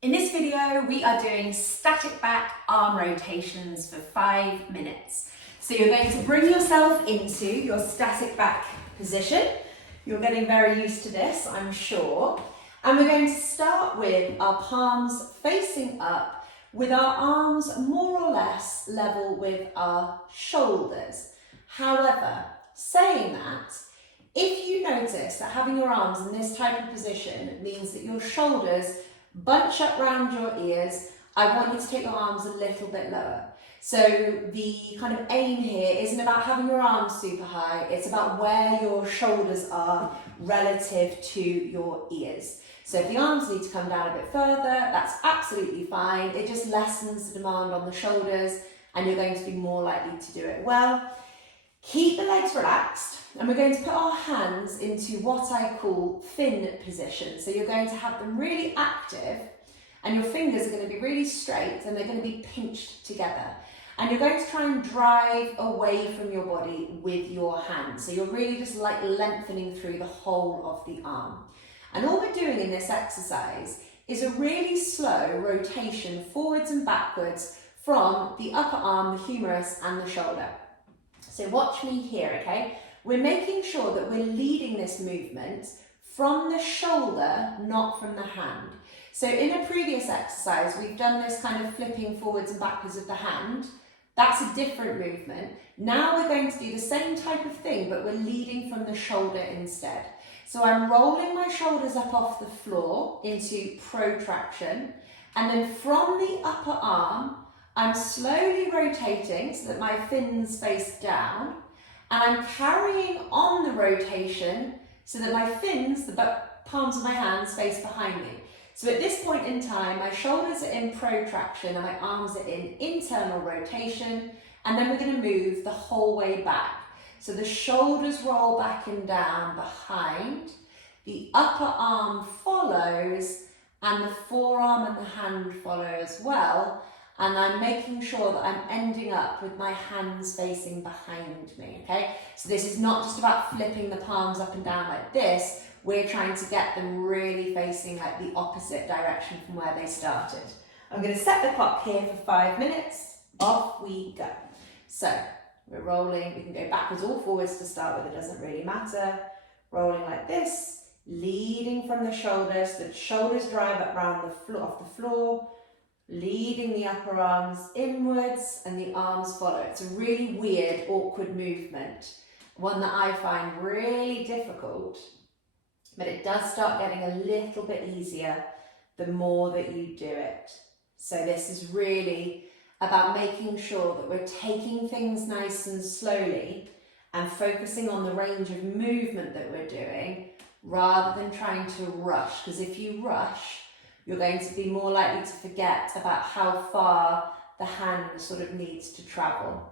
In this video, we are doing static back arm rotations for 5 minutes. So you're going to bring yourself into your static back position. You're getting very used to this, I'm sure. And we're going to start with our palms facing up, with our arms more or less level with our shoulders. However, saying that, if you notice that having your arms in this type of position means that your shoulders bunch up round your ears, I want you to take your arms a little bit lower. So the kind of aim here isn't about having your arms super high, it's about where your shoulders are relative to your ears. So if the arms need to come down a bit further, that's absolutely fine. It just lessens the demand on the shoulders and you're going to be more likely to do it well. Keep the legs relaxed, and we're going to put our hands into what I call fin position. So you're going to have them really active and your fingers are going to be really straight and they're going to be pinched together. And you're going to try and drive away from your body with your hands. So you're really just like lengthening through the whole of the arm. And all we're doing in this exercise is a really slow rotation forwards and backwards from the upper arm, the humerus and the shoulder. So watch me here, okay? We're making sure that we're leading this movement from the shoulder, not from the hand. So in a previous exercise, we've done this kind of flipping forwards and backwards of the hand. That's a different movement. Now we're going to do the same type of thing, but we're leading from the shoulder instead. So I'm rolling my shoulders up off the floor into protraction, and then from the upper arm, I'm slowly rotating so that my fins face down, and I'm carrying on the rotation so that my fins, the palms of my hands, face behind me. So at this point in time, my shoulders are in protraction and my arms are in internal rotation, and then we're going to move the whole way back. So the shoulders roll back and down behind, the upper arm follows, and the forearm and the hand follow as well. And I'm making sure that I'm ending up with my hands facing behind me, okay? So this is not just about flipping the palms up and down like this, we're trying to get them really facing like the opposite direction from where they started. I'm going to set the clock here for 5 minutes, off we go. So we're rolling, we can go backwards or forwards to start with, it doesn't really matter. Rolling like this, leading from the shoulders, the shoulders drive up round the floor, off the floor, leading the upper arms inwards and the arms follow. It's a really weird, awkward movement, one that I find really difficult, but it does start getting a little bit easier the more that you do it. So this is really about making sure that we're taking things nice and slowly and focusing on the range of movement that we're doing rather than trying to rush, because if you rush, you're going to be more likely to forget about how far the hand sort of needs to travel.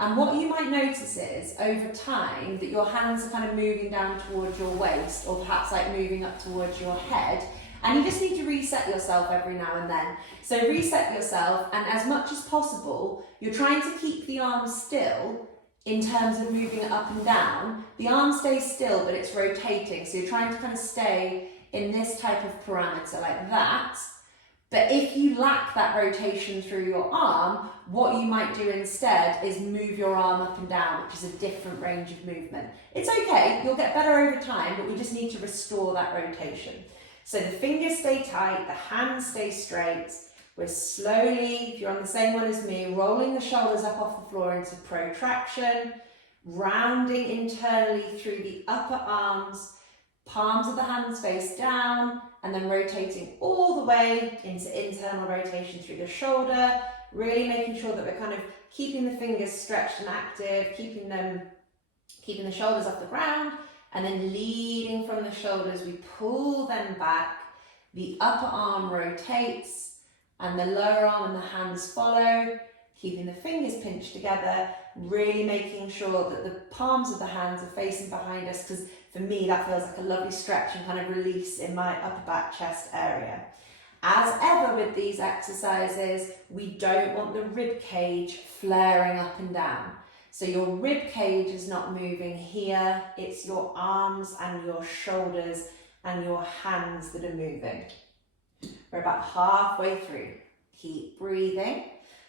And what you might notice is, over time, that your hands are kind of moving down towards your waist, or perhaps like moving up towards your head, and you just need to reset yourself every now and then. So reset yourself, and as much as possible, you're trying to keep the arms still in terms of moving it up and down. The arm stays still, but it's rotating, so you're trying to kind of stay in this type of parameter like that. But if you lack that rotation through your arm, what you might do instead is move your arm up and down, which is a different range of movement. It's okay, you'll get better over time, but we just need to restore that rotation. So the fingers stay tight, the hands stay straight. We're slowly, if you're on the same one as me, rolling the shoulders up off the floor into protraction, rounding internally through the upper arms, palms of the hands face down, and then rotating all the way into internal rotation through the shoulder, really making sure that we're kind of keeping the fingers stretched and active, keeping the shoulders off the ground, and then leading from the shoulders, we pull them back, the upper arm rotates, and the lower arm and the hands follow, keeping the fingers pinched together, really making sure that the palms of the hands are facing behind us, because for me that feels like a lovely stretch and kind of release in my upper back chest area. As ever with these exercises, we don't want the rib cage flaring up and down. So your rib cage is not moving here, it's your arms and your shoulders and your hands that are moving. We're about halfway through. Keep breathing.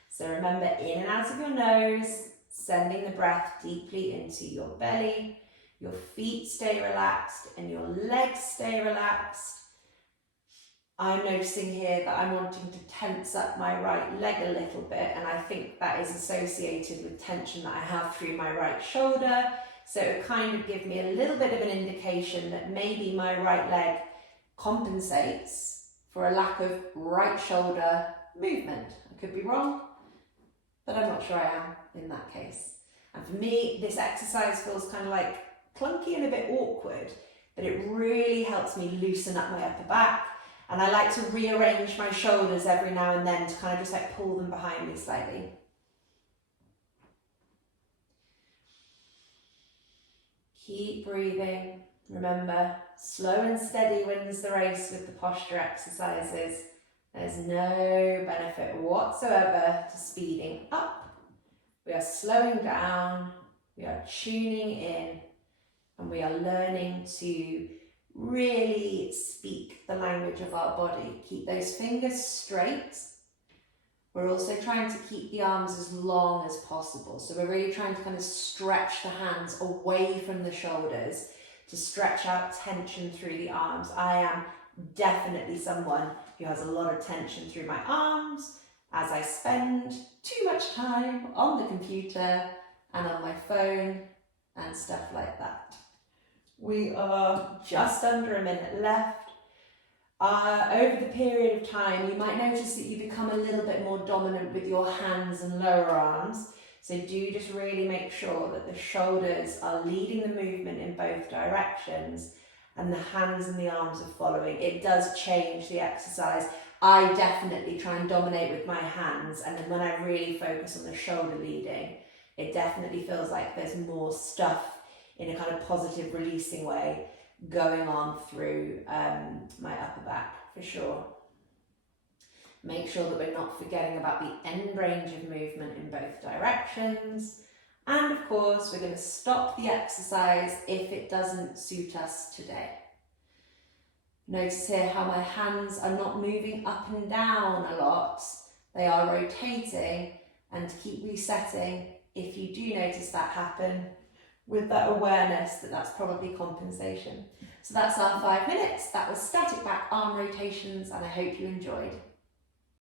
So remember, in and out of your nose, sending the breath deeply into your belly. Your feet stay relaxed and your legs stay relaxed. I'm noticing here that I'm wanting to tense up my right leg a little bit, and I think that is associated with tension that I have through my right shoulder. So it kind of gives me a little bit of an indication that maybe my right leg compensates for a lack of right shoulder movement. I could be wrong, but I'm not sure I am in that case. And for me, this exercise feels kind of like clunky and a bit awkward, but it really helps me loosen up my upper back. And I like to rearrange my shoulders every now and then to kind of just like pull them behind me slightly. Keep breathing. Remember, slow and steady wins the race with the posture exercises. There's no benefit whatsoever to speeding up. We are slowing down, we are tuning in, and we are learning to really speak the language of our body. Keep those fingers straight. We're also trying to keep the arms as long as possible. So we're really trying to kind of stretch the hands away from the shoulders to stretch out tension through the arms. I am definitely someone who has a lot of tension through my arms as I spend too much time on the computer and on my phone and stuff like that. We are just under a minute left. Over the period of time, you might notice that you become a little bit more dominant with your hands and lower arms. So do just really make sure that the shoulders are leading the movement in both directions and the hands and the arms are following. It does change the exercise. I definitely try and dominate with my hands, and then when I really focus on the shoulder leading, it definitely feels like there's more stuff in a kind of positive releasing way going on through my upper back, for sure. Make sure that we're not forgetting about the end range of movement in both directions. And of course, we're going to stop the exercise if it doesn't suit us today. Notice here how my hands are not moving up and down a lot. They are rotating, and to keep resetting, if you do notice that happen, with that awareness that that's probably compensation. So that's our 5 minutes. That was static back arm rotations, and I hope you enjoyed.